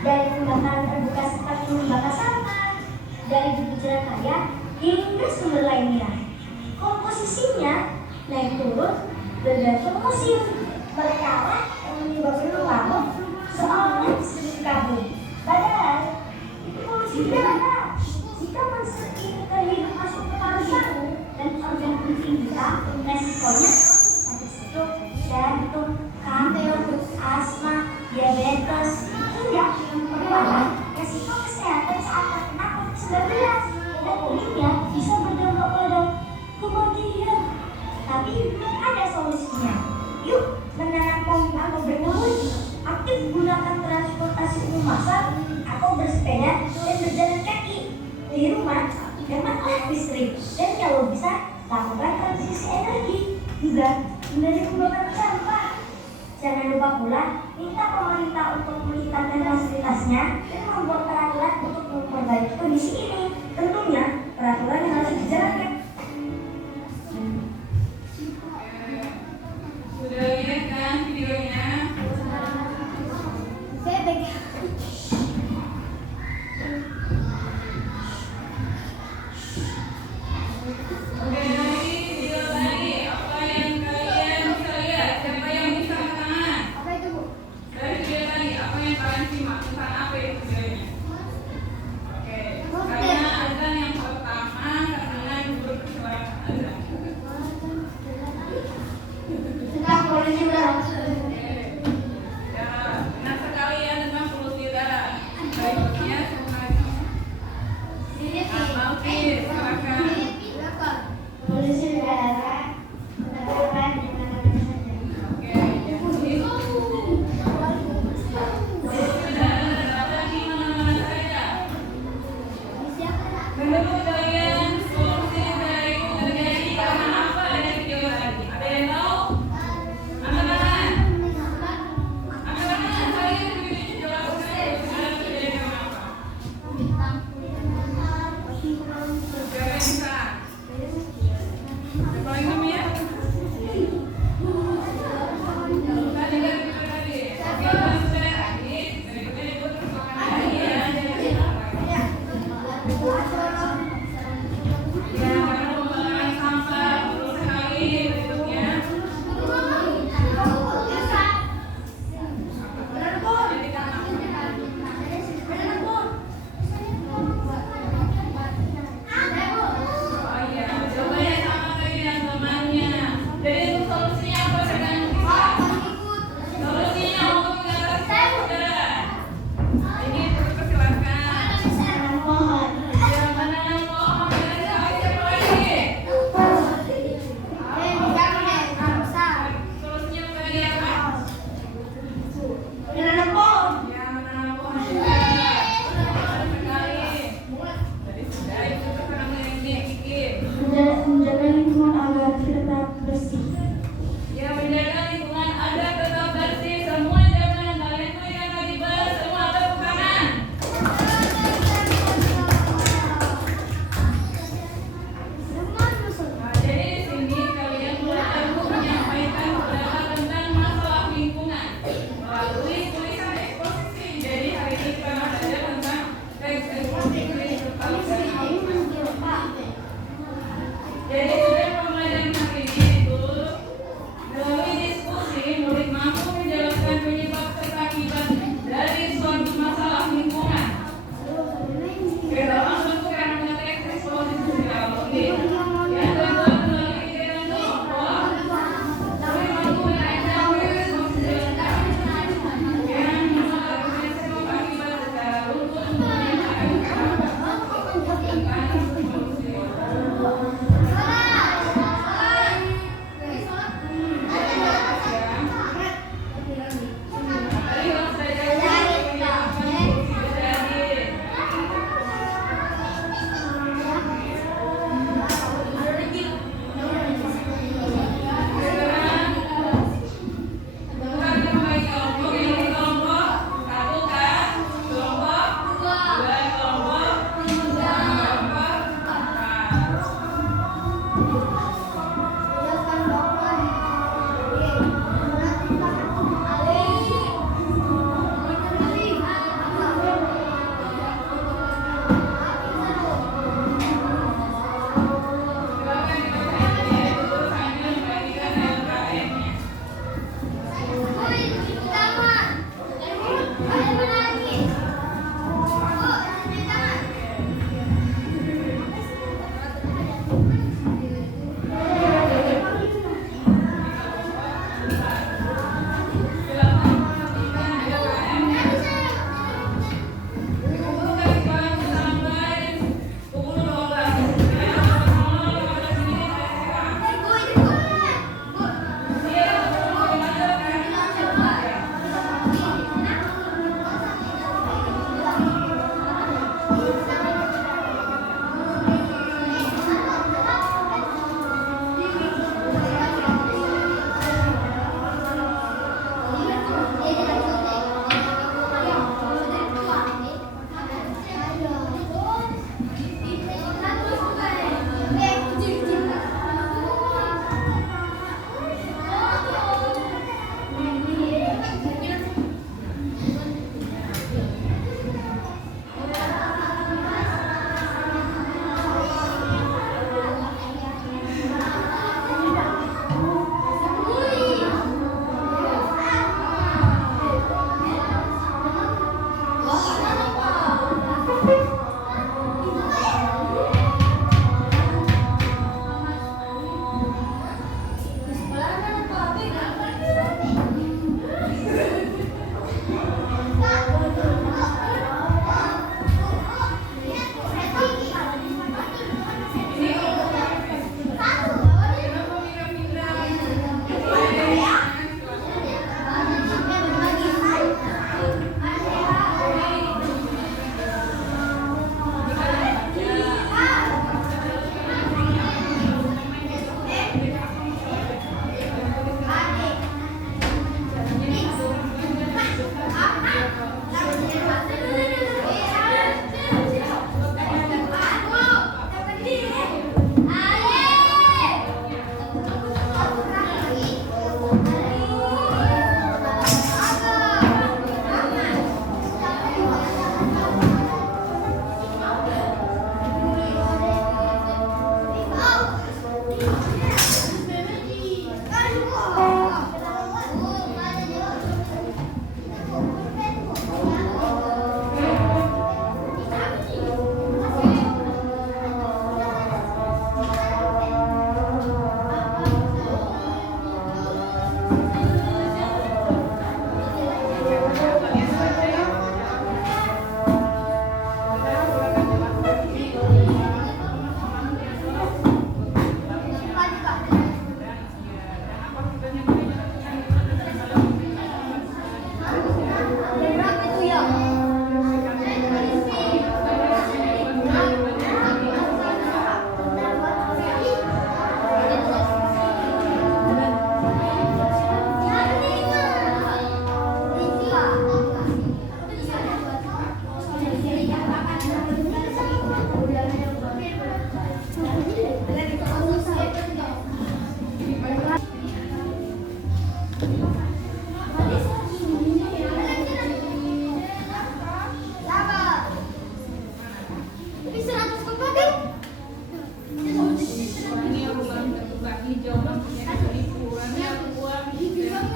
dari pembakaran terbuka seperti membakar sampah, dari bumi jalan raya hingga sumber lainnya. Komposisinya naik turun bergantung musim. Mereka lah yang menyebabkan lampu seolah sedikit kabut. Padahal itu polusi udara. Jika monster ini terhirup masuk ke paru-paru dan organ penting kita, resikonya sakit stroke, jantung, kanker, asma, diabetes, hingga menyebabkan resiko kesehatan saat terkena COVID-19 dan uniknya bisa berdampak pada kematian. Tapi ada solusinya. Yuk menanam pohon atau berkebun, aktif gunakan transportasi umum massal atau bersepeda dan berjalan kaki. Di rumah dapatlah listrik dan kalau bisa lakukan transisi energi, juga hindari pembakaran sampah. Jangan lupa pula minta pemerintah untuk meningkatkan fasilitasnya dan membuat peraturan untuk memperbaiki kondisi ini. Tentunya peraturan yang harus dijalankan. Sudah lihat kan videonya? Oke, lagi video lagi. Apa yang kalian bisa lihat? Siapa yang bisa angkat tangan? Apa itu, Bu? Dari video tadi, apa yang kalian simak? Tentang apa itu videonya? Oke, karena ada yang pertama karena duduk kecelakaan. Tentang polusi udara. Ya, benar sekali ya tentang polusi udara. Baiknya semuanya. Alfie, silakan. Polusi udara menyebabkan di mana-mana saja. Oke, jadi polusi udara ada di mana-mana saja. Menurut kalian polusi udara itu terjadi karena apa? Dari video tadi, ada yang tahu? Angkat tangan. Angkat tangan. Kalian begitu jelaskan polusi udara terjadi karena apa? Siapa yang bisa? Yang paling kami ya? Tadi dari video tadi. Tapi yang paling sudah tadi, berikutnya itu terus makan lagi ya. Ya, karena pembakaran sampah betul sekali berikutnya. Jadi karena oh iya, coba ya sama lagi dengan temannya. Jadi itu solusinya apa sekarang kita? Solusinya untuk mengatasi udara. Ini persilakan. Menanam pohon. Ya, menanam pohon. Siapa lagi? Solusinya tadi apa? Menanam pohon. Ya, menanam pohon juga. Benar sekali. Jadi sudah itu sekarang yang dikit. Menjaga lingkungan agar tetap bersih. Ya, menjaga lingkungan agar tetap bersih. Semua jangan kalian tuh yang tadi bahas semua tepuk tangan. Nah, jadi di sini kalian belajar untuk menyampaikan pendapat tentang masalah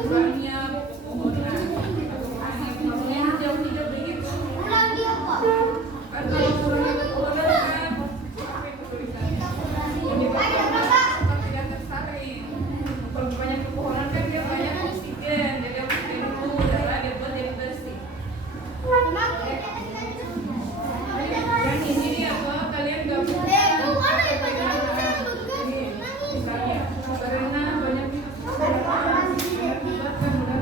banyak pepohonan. Makanya jauh tidak begitu. Kan kalau kurang pepohonan kan apa itu tulisannya? Tetap tidak tersaring. Kalau banyak pepohonan kan dia banyak oksigen, jadi oksigen itu udara dia buat jadi bersih. Yang ini nih apa? Kalian gak bisa misalnya karena banyak mengakibatkan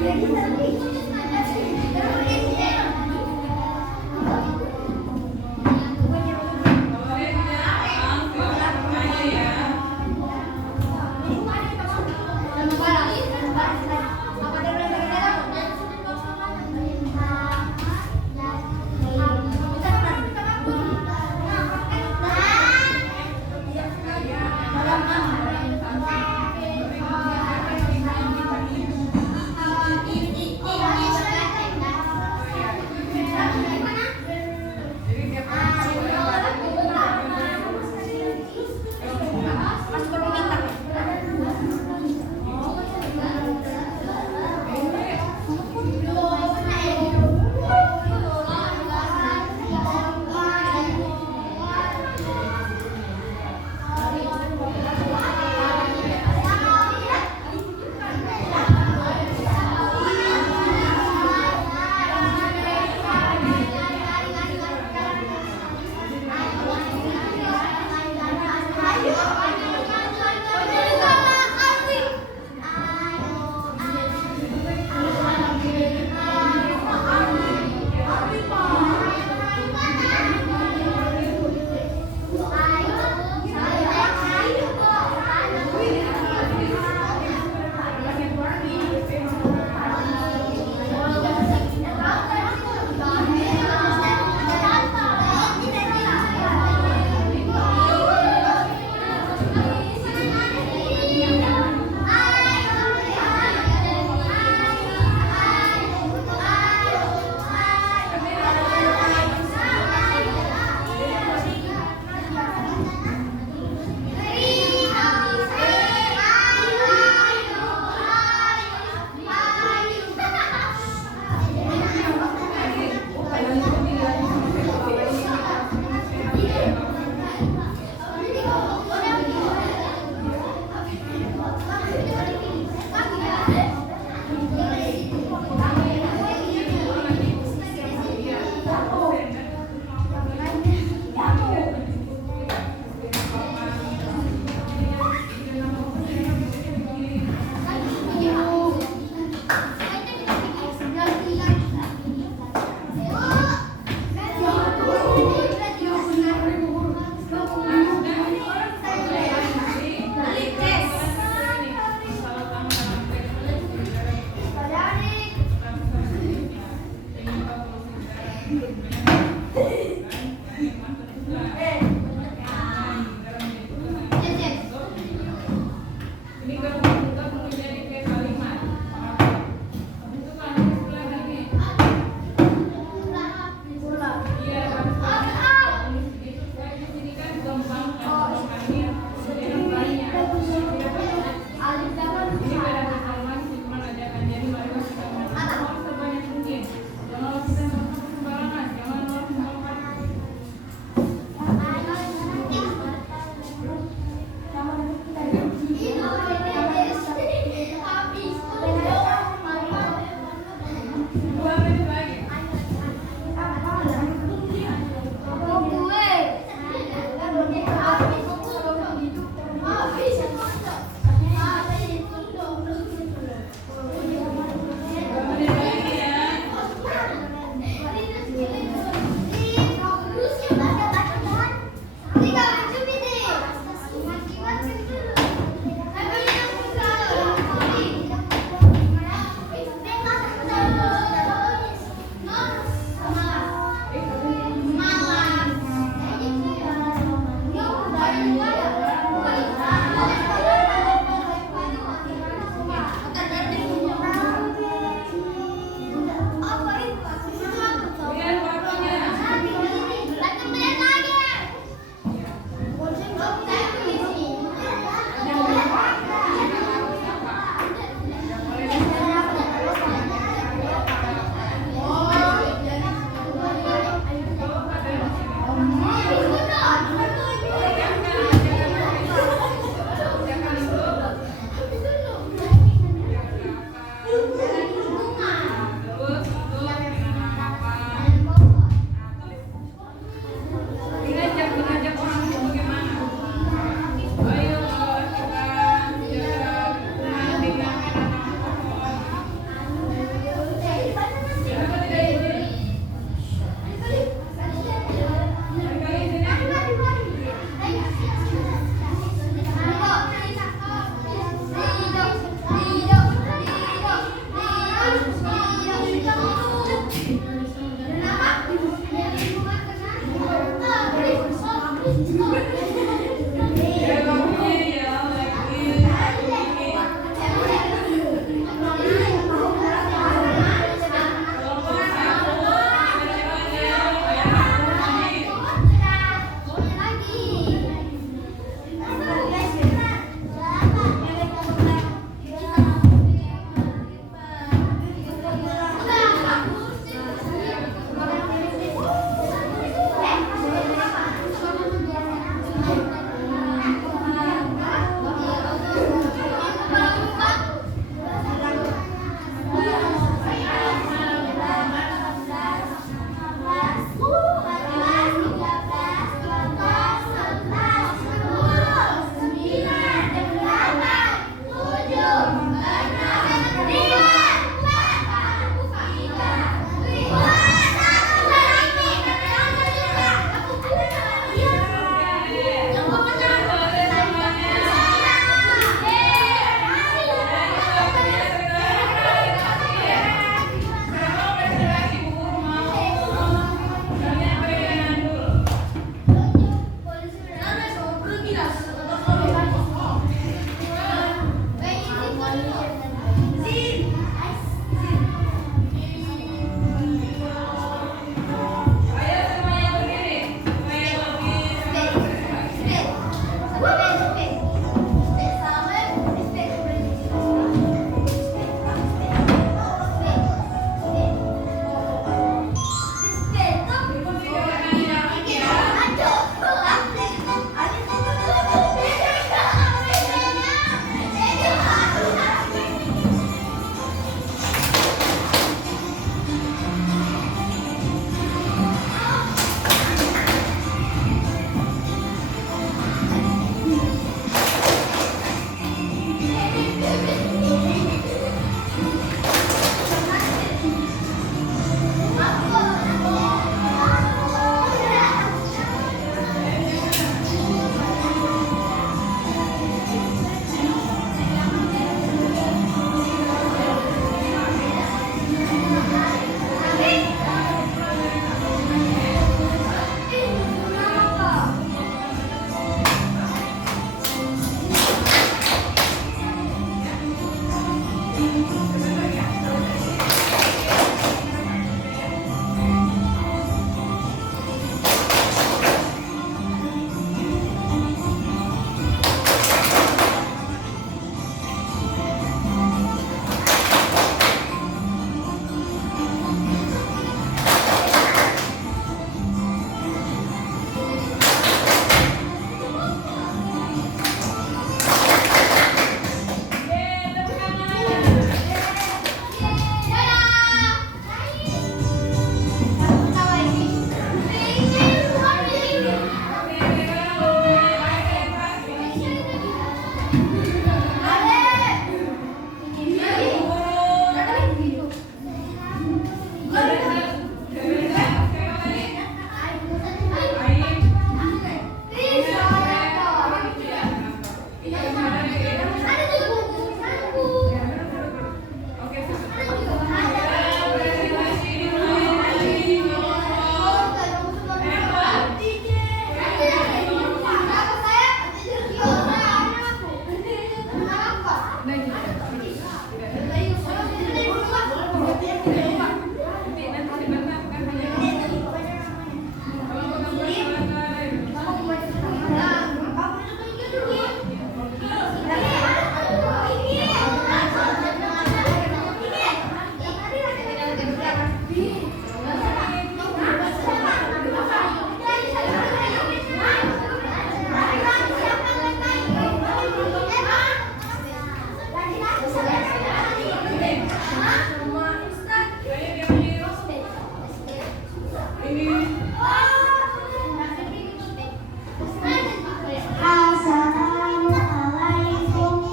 Ini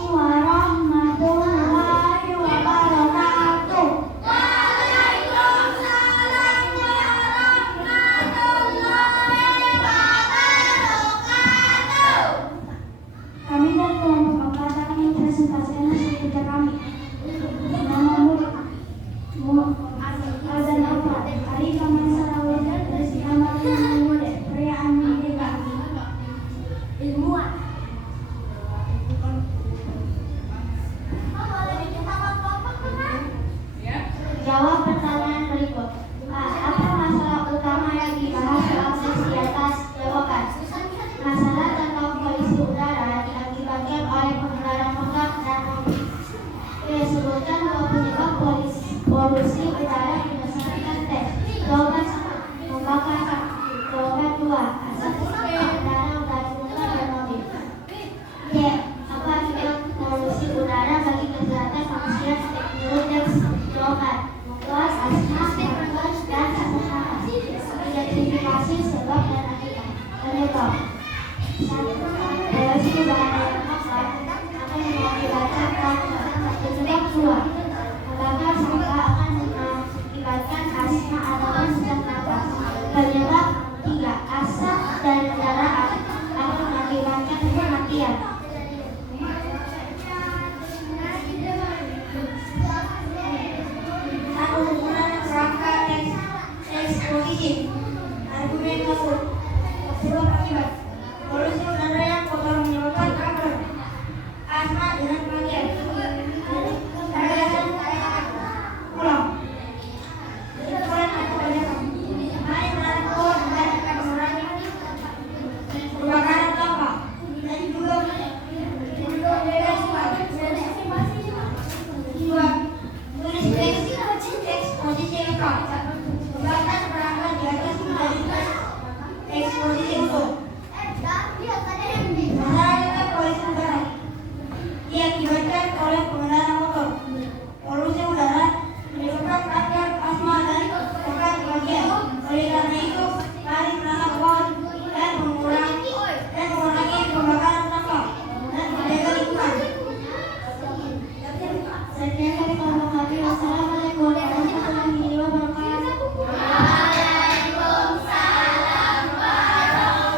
Assalamualaikum warahmatullahi wabarakatuh. Waalaikumsalam warahmatullahi wabarakatuh. Kami dari kelompok 4 akan mempresentasikan hasil kerja kami. Nama Azan Alfa, Ari Kaman Sarawat, Resi Amal Muda, Perayaan Merdeka. Ilmuwan. Jawab pertanyaan berikut. A. Apa masalah utama yang dibahas dalam sesi atas? Jawaban. Masalah tentang polusi udara diakibatkan oleh pengendara motor dan mobil. B. Sebutkan dua penyebab polusi udara berdasarkan tes. Jawaban 1. Membakar asap. Jawaban 2. Asap pengendara dari motor dan mobil. C. Apa akibat polusi udara bagi kesehatan manusia menurut tes? Jawaban. Membuat asma, kanker, dan sakit nafas. Identifikasi sebab dan akibat. Penyebab. 1. Polusi udara yang kotor akan mengakibatkan kanker. Penyebab 2. Membakar sampah akan mengakibatkan asma atau sesak nafas. Penyebab 3. Asap dari kendaraan akan mengakibatkan kematian. Satu menggunakan kerangka eksposisi. Argumen 1. Sebab akibat. Polusi udara yang kotor menyebabkan kanker, asma dengan kematian. Ulang. Kesimpulan atau kebanyakan. Mari menarik keluar dan akan mengurangi kebakaran sampah. Dan juga beda sungai. 2. Tulis eksposisi lengkap. Batas perangkat di atas menjadi eksposisi utuh. Masalah dengan polusi udara diakibatkan oleh pengendara motor. Polusi udara menyebabkan kanker, asma, dan bahkan kematian. Oleh karena itu, mari menanam pohon dan mengurangi pembakaran sampah dan menjaga lingkungan. Sekian dari kelompok kami. Wassalamualaikum warahmatullahi wabarakatuh. Waalaikumsalam warahmatullahi wabarakatuh.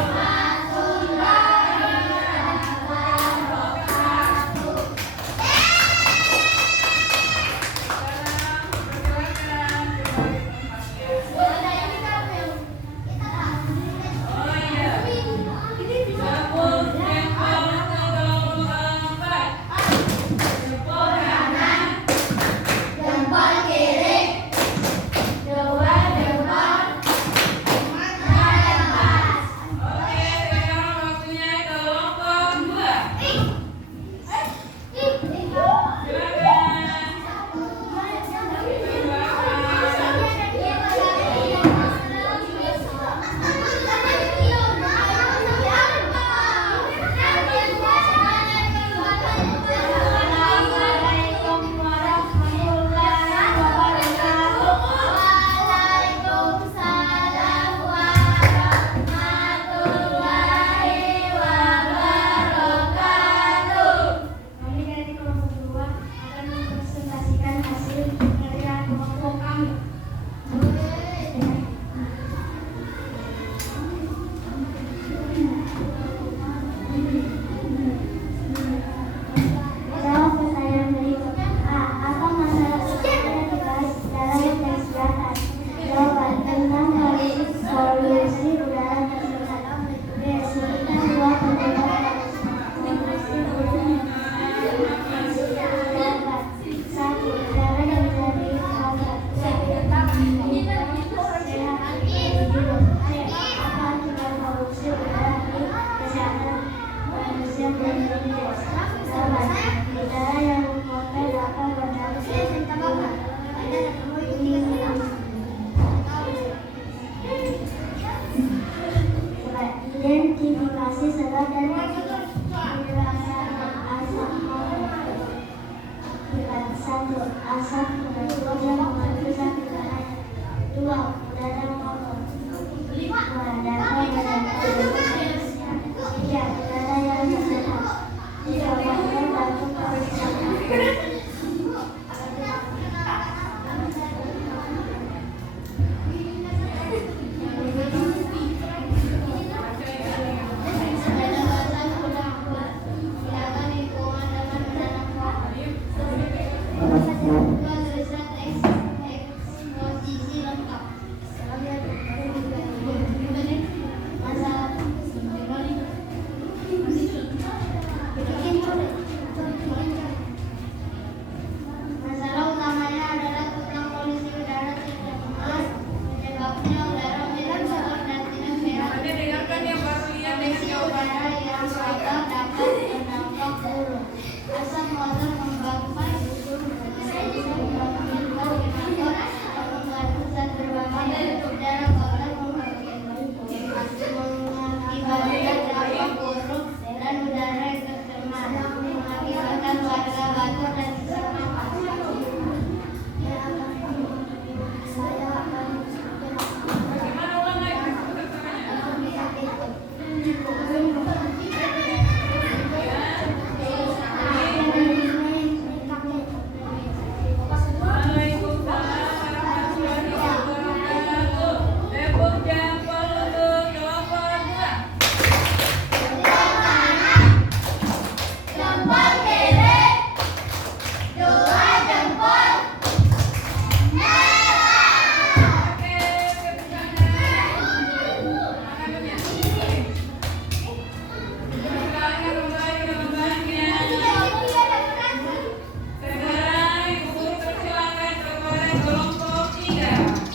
kelompok 3.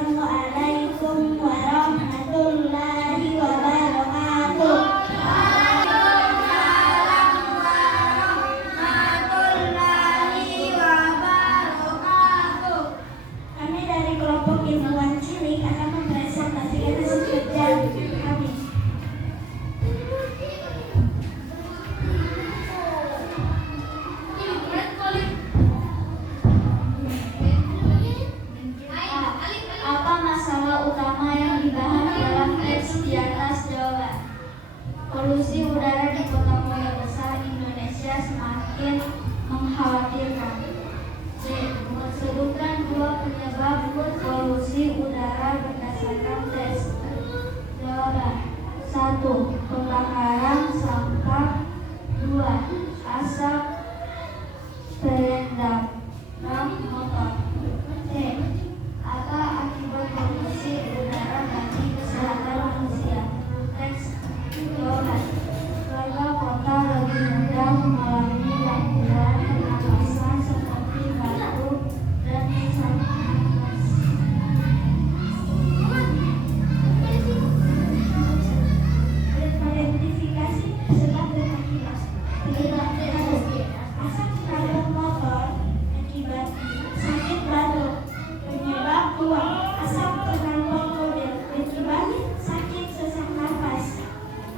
Assalamualaikum warahmatullahi wabarakatuh. Kami dari kelompok ilmuwan cilik akan mempresentasikan hasil kerja kami. Apa masalah utama yang dibahas dalam teks di atas? Jawaban. Polusi udara di kota-kota besar Indonesia semakin mengkhawatirkan. C. Sebutkan dua penyebab polusi udara berdasarkan tes. Jawaban. 1. Pembakaran sampah. 2. Asap peredam motor. C. Apa akibat polusi udara bagi kesehatan manusia? Teks. Jawaban. Warga kota lebih mudah mengalami gangguan pernapasan seperti batuk dan sesak napas. Identifikasi sebab dan akibat. Asap karbon motor akibat sakit batuk. Penyebab 2. Asap kenalpot mobil akibat sakit sesak napas.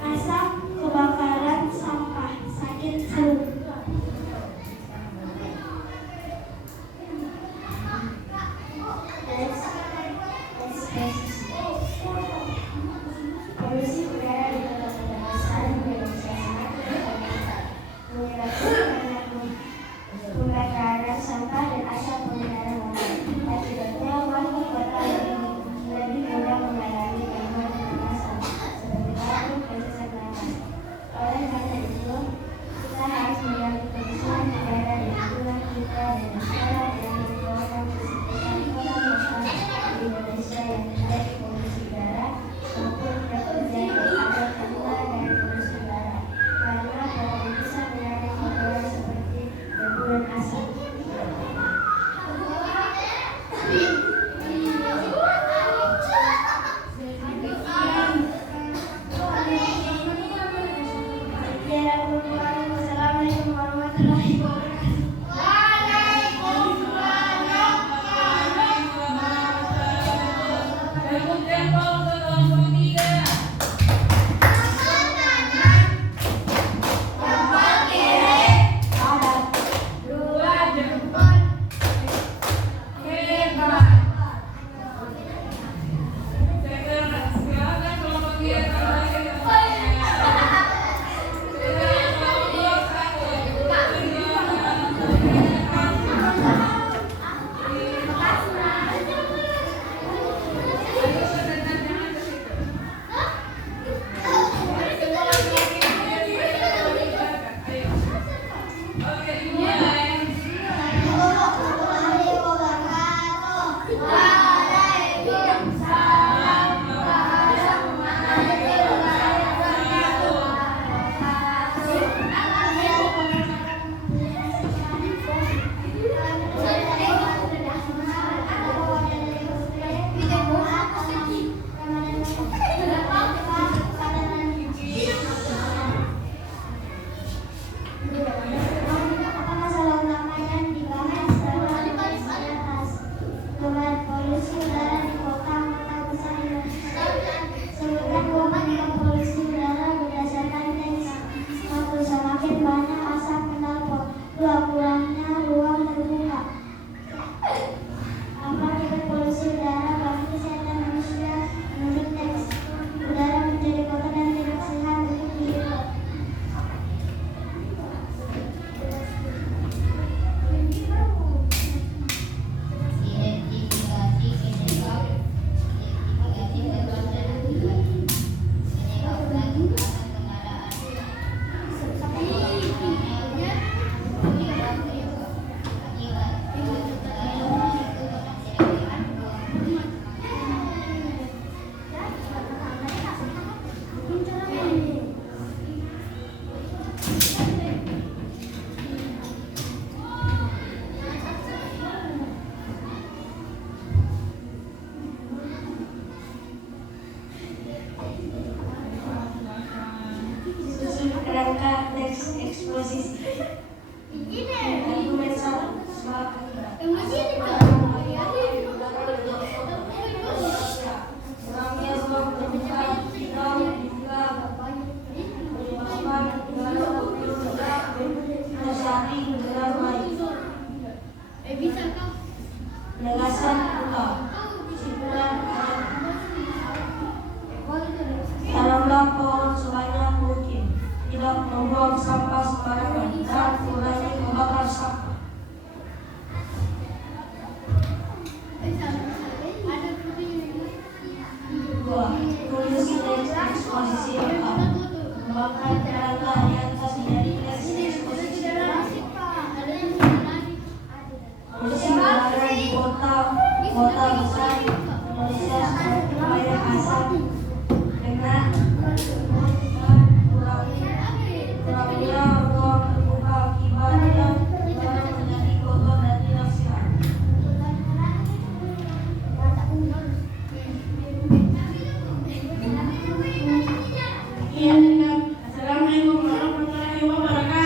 Asap kebakaran sampah sakit flu. Polusi udara di kota-kota besar Indonesia semakin meningkat. Pembakaran sampah dan asap penggunaan motor. Akibatnya warga kota lebih mudah mengalami gangguan pernapasan seperti batuk dan sesak napas. Oleh karena itu, kita harus menjaga kebersihan udara dan lingkungan kita dengan cara dengan mengeluarkan keseimbangan kota besar. disposisi Begini. argumen sama sebab akibat. Orangnya sebab terbuka tidak juga menyebabkan negara bergerak mencari negara baik. Penegasan kedua, kesimpulan tanamlah pohon sebanyak mungkin, tidak membuang sampah sembarangan dan kurangi membakar sampah. Dua, tulis eksposisi lengkap. Kembangkan tenaga di atas menjadi eksposisi polisi berada di kota besar Indonesia seperti Bayang Asam dengan kurangnya ruang terbuka akibatnya udara menjadi kotor dan tidak sehat. Iya, Assalamualaikum warahmatullahi wabarakatuh.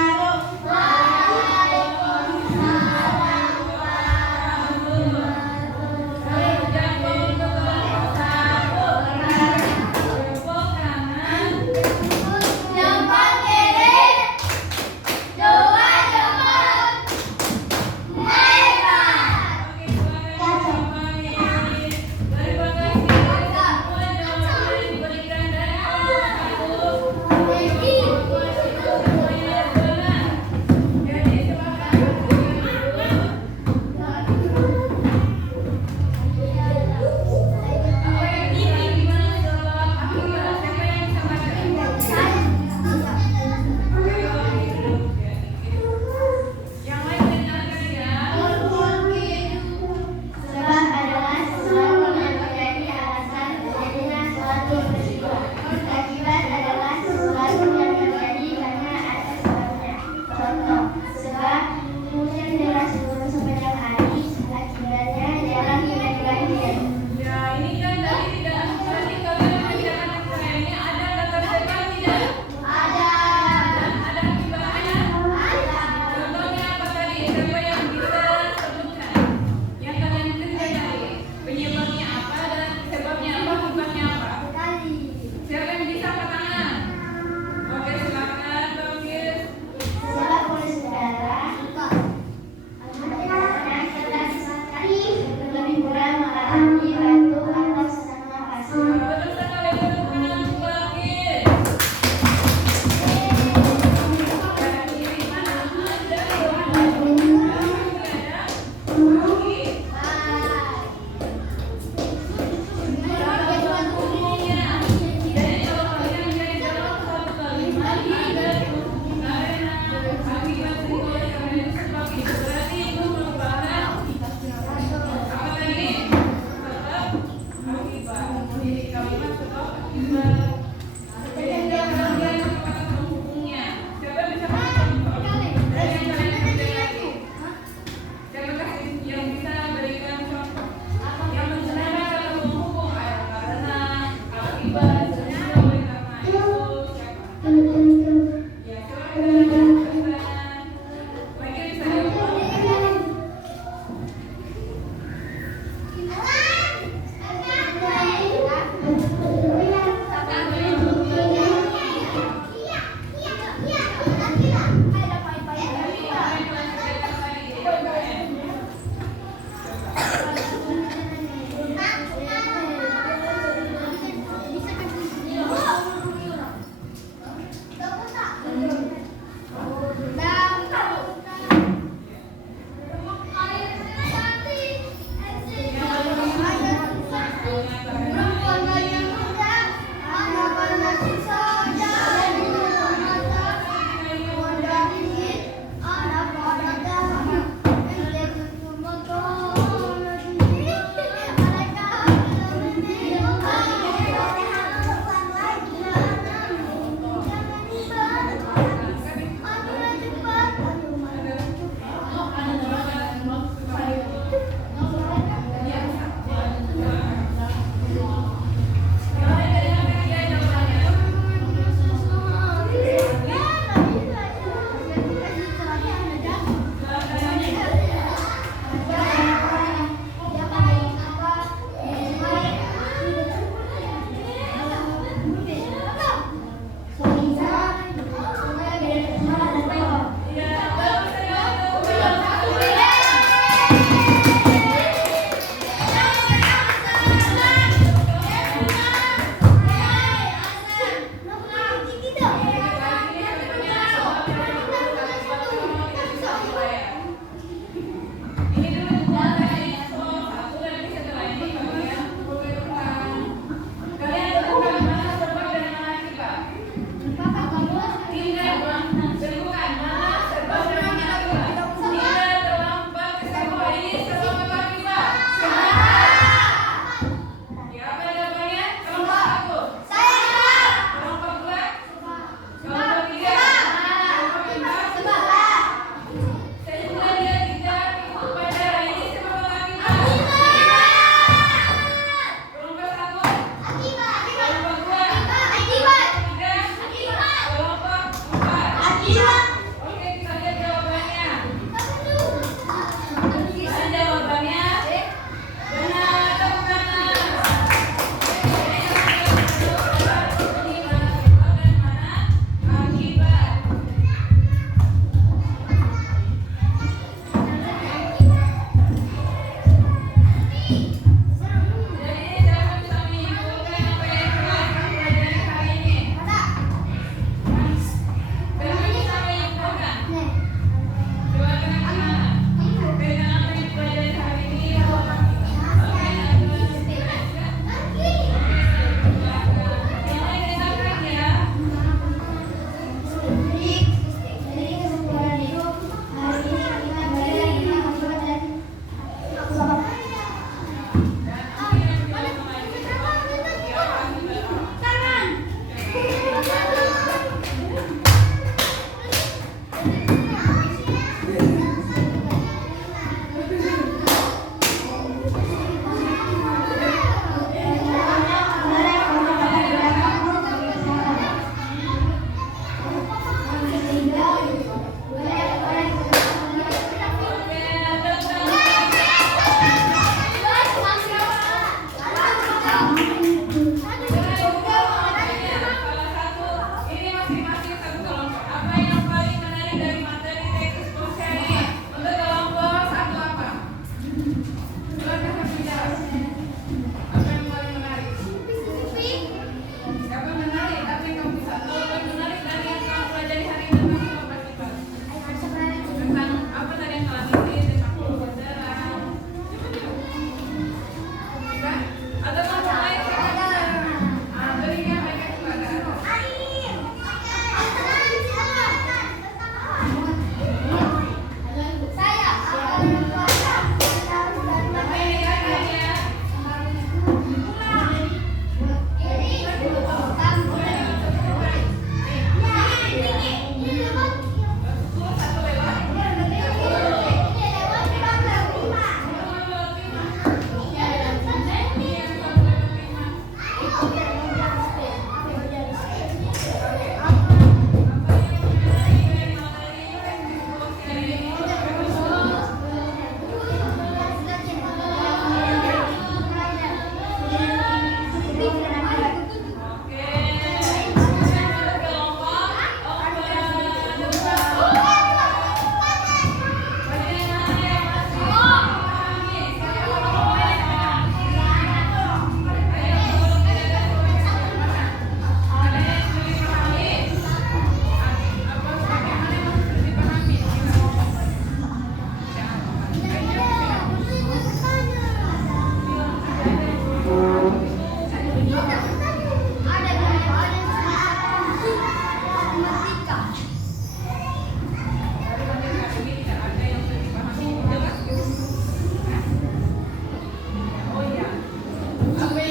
Apa